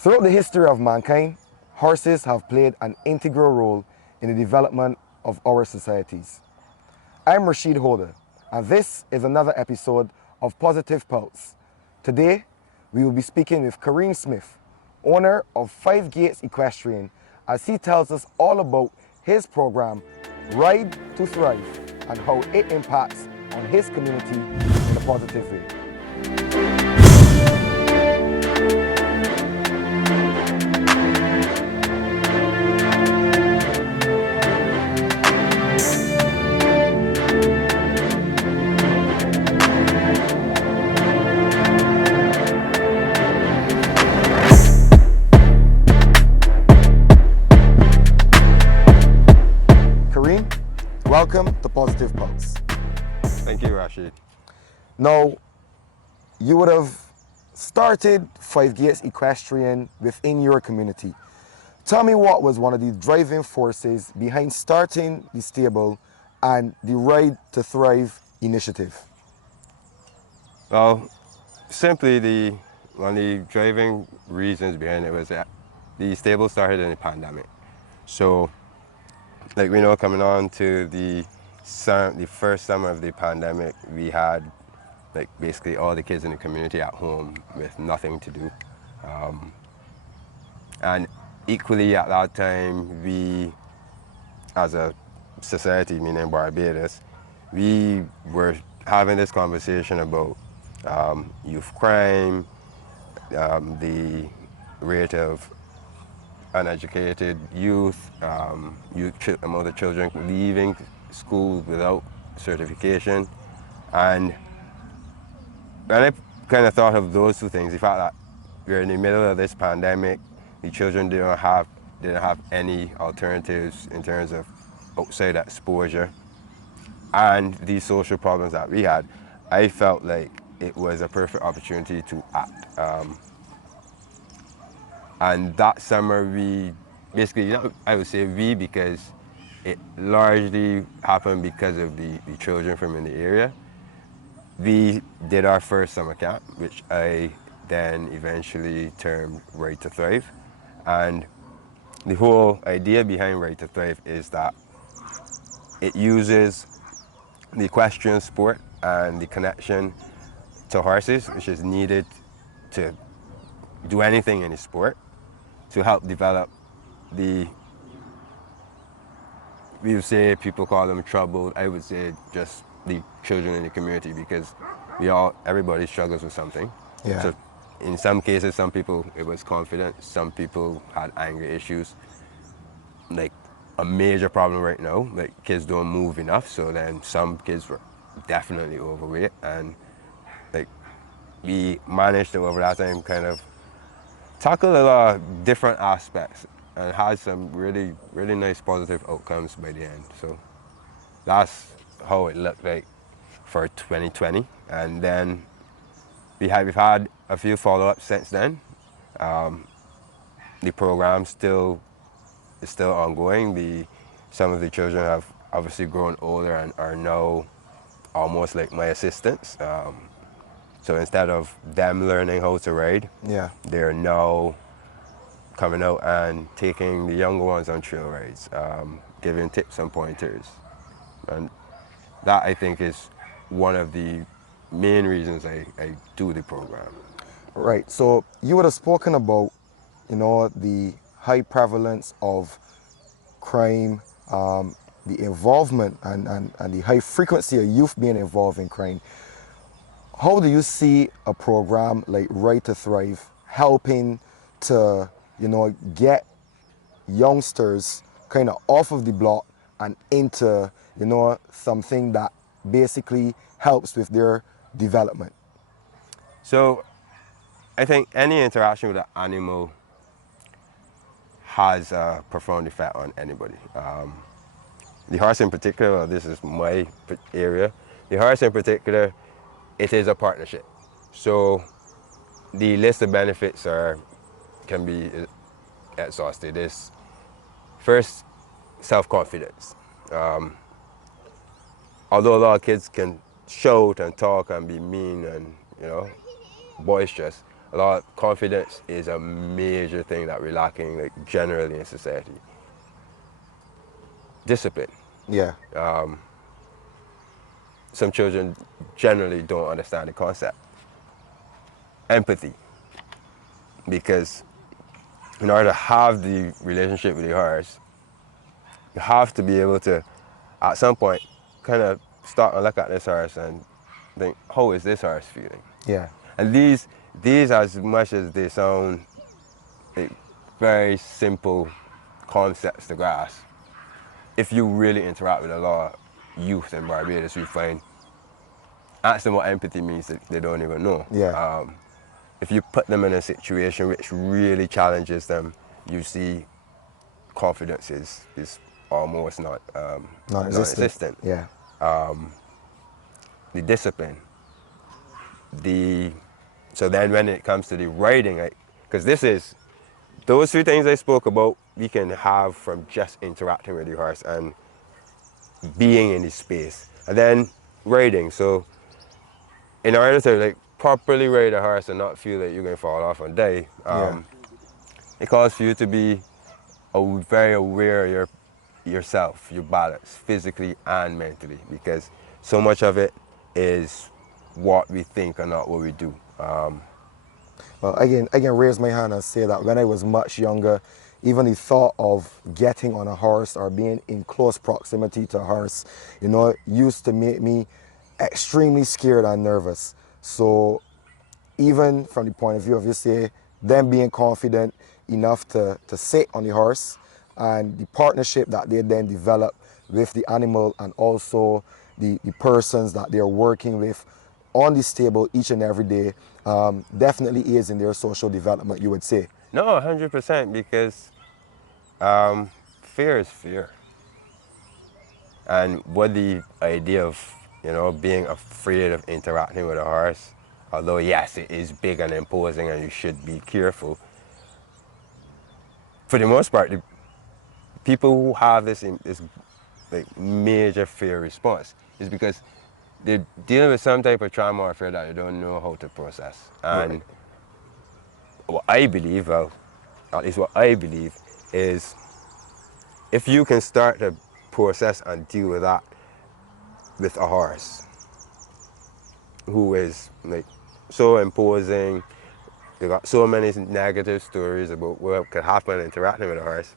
Throughout the history of mankind, horses have played an integral role in the development of our societies. I'm Rashid Holder, and this is another episode of Positive Pulse. Today, we will be speaking with Kareem Smith, owner of Five Gates Equestrian, as he tells us all about his program, Ride to Thrive, and how it impacts on his community in a positive way. Kareem, welcome to Positive Pulse. Thank you, Rashid. Now, you would have started Five Gates Equestrian within your community. Tell me what was one of the driving forces behind starting the stable and the Ride to Thrive initiative. Well, simply one of the driving reasons behind it was that the stable started in the pandemic. So, like we know, coming on to the first summer of the pandemic, we had like basically all the kids in the community at home with nothing to do. And equally at that time, we, as a society, meaning Barbados, we were having this conversation about youth crime, the rate of uneducated youth, among the children leaving school without certification. And I kind of thought of those two things, the fact that we're in the middle of this pandemic, the children didn't have any alternatives in terms of outside exposure, and the social problems that we had. I felt like it was a perfect opportunity to act. And that summer we basically, I would say we, because it largely happened because of the children from in the area. We did our first summer camp, which I then eventually termed Ride to Thrive. And the whole idea behind Ride to Thrive is that it uses the equestrian sport and the connection to horses, which is needed to do anything in the sport, to help develop we would say people call them troubled, I would say just the children in the community, because everybody struggles with something. Yeah. So in some cases, some people, it was confidence, some people had anger issues. Like a major problem right now, like kids don't move enough, so then some kids were definitely overweight, and like we managed to over that time kind of tackle a lot of different aspects and had some really, really nice positive outcomes by the end. So that's how it looked like for 2020. And then we've had a few follow-ups since then. The program is still ongoing. Some of the children have obviously grown older and are now almost like my assistants. So instead of them learning how to ride, Yeah. they're now coming out and taking the younger ones on trail rides, giving tips and pointers. And that, I think, is one of the main reasons I do the program. Right. So you would have spoken about, the high prevalence of crime, the involvement and the high frequency of youth being involved in crime. How do you see a program like Ride to Thrive helping to, get youngsters kind of off of the block and into, something that basically helps with their development? So I think any interaction with an animal has a profound effect on anybody. The horse in particular, this is my area, the horse in particular, it is a partnership. So the list of benefits can be exhausted. It's first, self-confidence. Although a lot of kids can shout and talk and be mean and boisterous, a lot of confidence is a major thing that we're lacking, like generally in society. Discipline. Yeah. Some children generally don't understand the concept. Empathy, because in order to have the relationship with the horse, you have to be able to, at some point, kind of start and look at this horse and think, how is this horse feeling? Yeah. And these as much as they sound like very simple concepts to grasp, if you really interact with a lot of youth in Barbados, you find, ask them what empathy means, they don't even know. Yeah. If you put them in a situation which really challenges them, you see confidence is almost not Non-existent. non-existent. Yeah. The discipline, so then when it comes to the writing, because this is, those two things I spoke about, we can have from just interacting with the horse and being in the space. And then riding, so in order to like properly ride a horse and not feel that you're going to fall off and die, Yeah. it calls for you to be very aware of yourself, your balance, physically and mentally, because so much of it is what we think and not what we do. Well, I can raise my hand and say that when I was much younger, even the thought of getting on a horse or being in close proximity to a horse, used to make me extremely scared and nervous. So even from the point of view of, you say, them being confident enough to sit on the horse and the partnership that they then develop with the animal and also the persons that they're working with on the stable each and every day, definitely is in their social development, you would say. No, 100%, because fear is fear. And what the idea of, being afraid of interacting with a horse, although yes, it is big and imposing and you should be careful, for the most part, the people who have this like major fear response is because they're dealing with some type of trauma or fear that they don't know how to process. And Right. what I believe, well, at least what I believe, is if you can start to process and deal with that with a horse who is like so imposing, they got so many negative stories about what could happen interacting with a horse,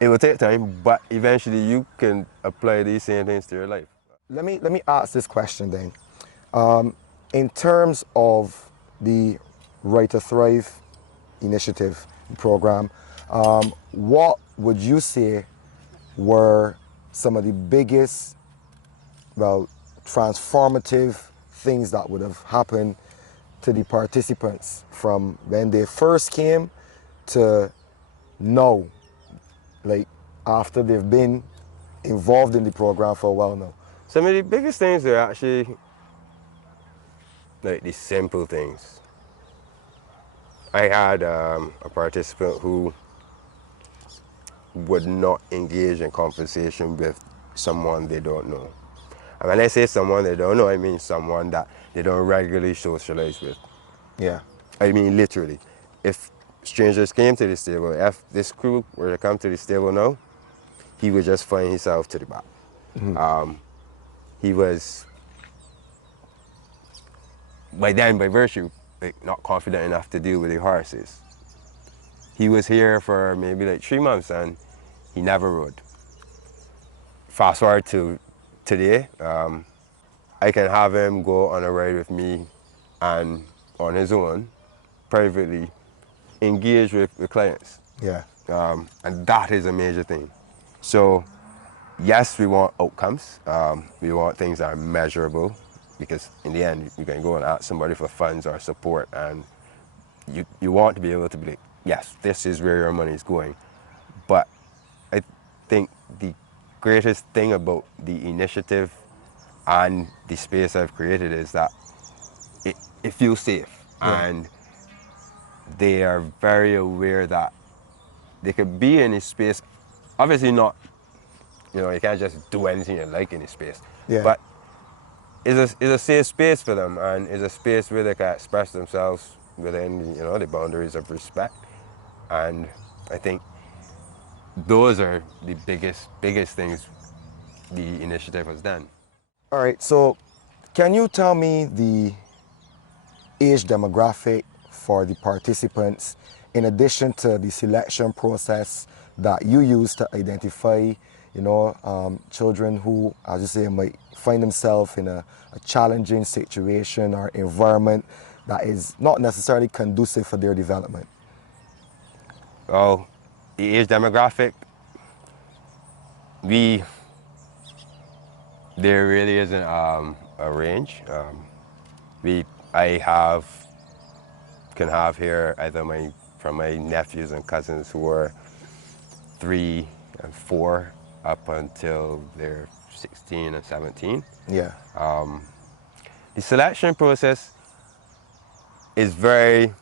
it will take time, but eventually you can apply these same things to your life. Let me ask this question then. In terms of the Right to Thrive initiative program, what would you say were some of the biggest, well, transformative things that would have happened to the participants from when they first came to now, like after they've been involved in the program for a while now? Some of the biggest things are actually like the simple things. I had a participant who would not engage in conversation with someone they don't know. And when I say someone they don't know, I mean someone that they don't regularly socialize with. Yeah. I mean literally. If strangers came to the stable, if this crew were to come to the stable now, he would just find himself to the back. He was, by then, by virtue, like, not confident enough to deal with the horses. He was here for maybe like 3 months and he never rode. Fast forward to today, I can have him go on a ride with me and on his own, privately, engage with clients. Yeah. And that is a major thing. So yes, we want outcomes. We want things that are measurable, because in the end, you can go and ask somebody for funds or support, and you want to be able to be like, yes, this is where your money is going. But I think the greatest thing about the initiative and the space I've created is that it feels safe. Yeah. And they are very aware that they could be in this space. Obviously not, you can't just do anything you like in this space. Yeah. But is a safe space for them, and is a space where they can express themselves within, you know, the boundaries of respect. And I think those are the biggest things the initiative has done. All right, so can you tell me the age demographic for the participants in addition to the selection process that you use to identify, children who, as you say, might find themselves in a challenging situation or environment that is not necessarily conducive for their development? Well, the age demographic, there really isn't a range. I can have here either from my nephews and cousins who are 3 and 4 up until they're 16 and 17. Yeah. The selection process is very,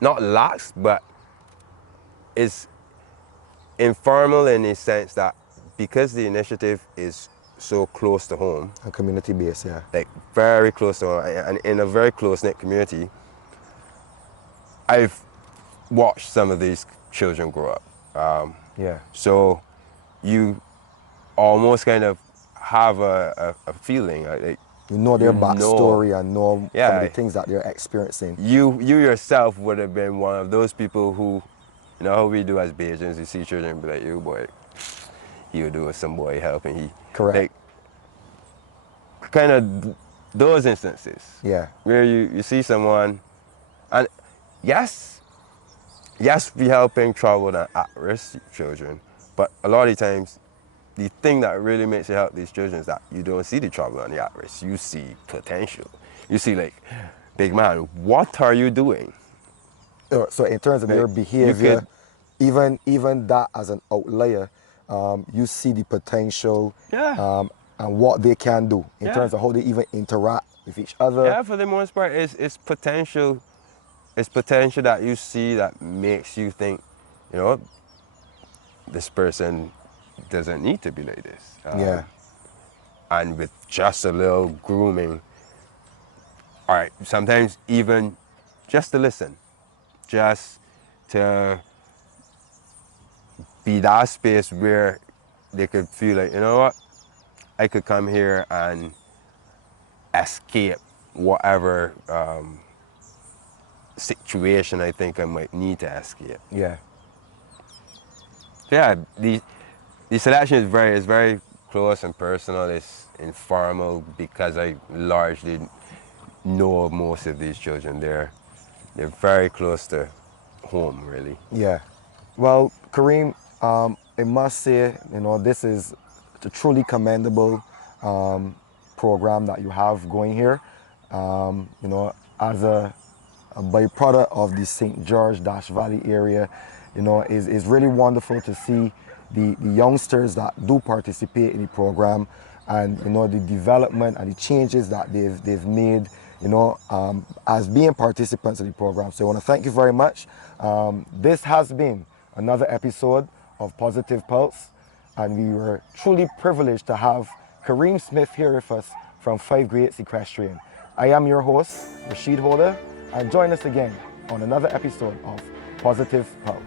not lax, but it's informal in the sense that because the initiative is so close to home, A community base, yeah. like very close to home, and in a very close-knit community, I've watched some of these children grow up. Yeah. So you almost kind of have a feeling, like You know their you backstory and know some of Yeah. the things that they're experiencing. you yourself would have been one of those people who, you know how we do as Bajans, you see children and be like, "You boy, he would do with some boy helping he." Correct. Like, kind of those instances. Yeah. Where you see someone, and yes, we helping troubled and at-risk children, but a lot of the times, the thing that really makes you help these children is that you don't see the trouble and the at-risk. You see potential. You see, like, big man, what are you doing? So in terms of Like, your you behavior, even that as an outlier, you see the potential Yeah. and what they can do in Yeah. terms of how they even interact with each other. Yeah, for the most part, it's potential. It's potential that you see that makes you think, you know, this person doesn't need to be like this. Yeah. And with just a little grooming, all right, sometimes even just to listen, just to be that space where they could feel like, you know what, I could come here and escape whatever situation I think I might need to escape. Yeah. Yeah, the selection is very close and personal. It's informal because I largely know most of these children. They're very close to home, really. Yeah. Well, Kareem, I must say, this is a truly commendable program that you have going here. As a byproduct of the St. George-Valley area, is really wonderful to see the youngsters that do participate in the program and, the development and the changes that they've made, as being participants in the program. So I want to thank you very much. This has been another episode of Positive Pulse, and we were truly privileged to have Kareem Smith here with us from 5th grade Equestrian. I am your host, Rashid Holder, and join us again on another episode of Positive Pulse.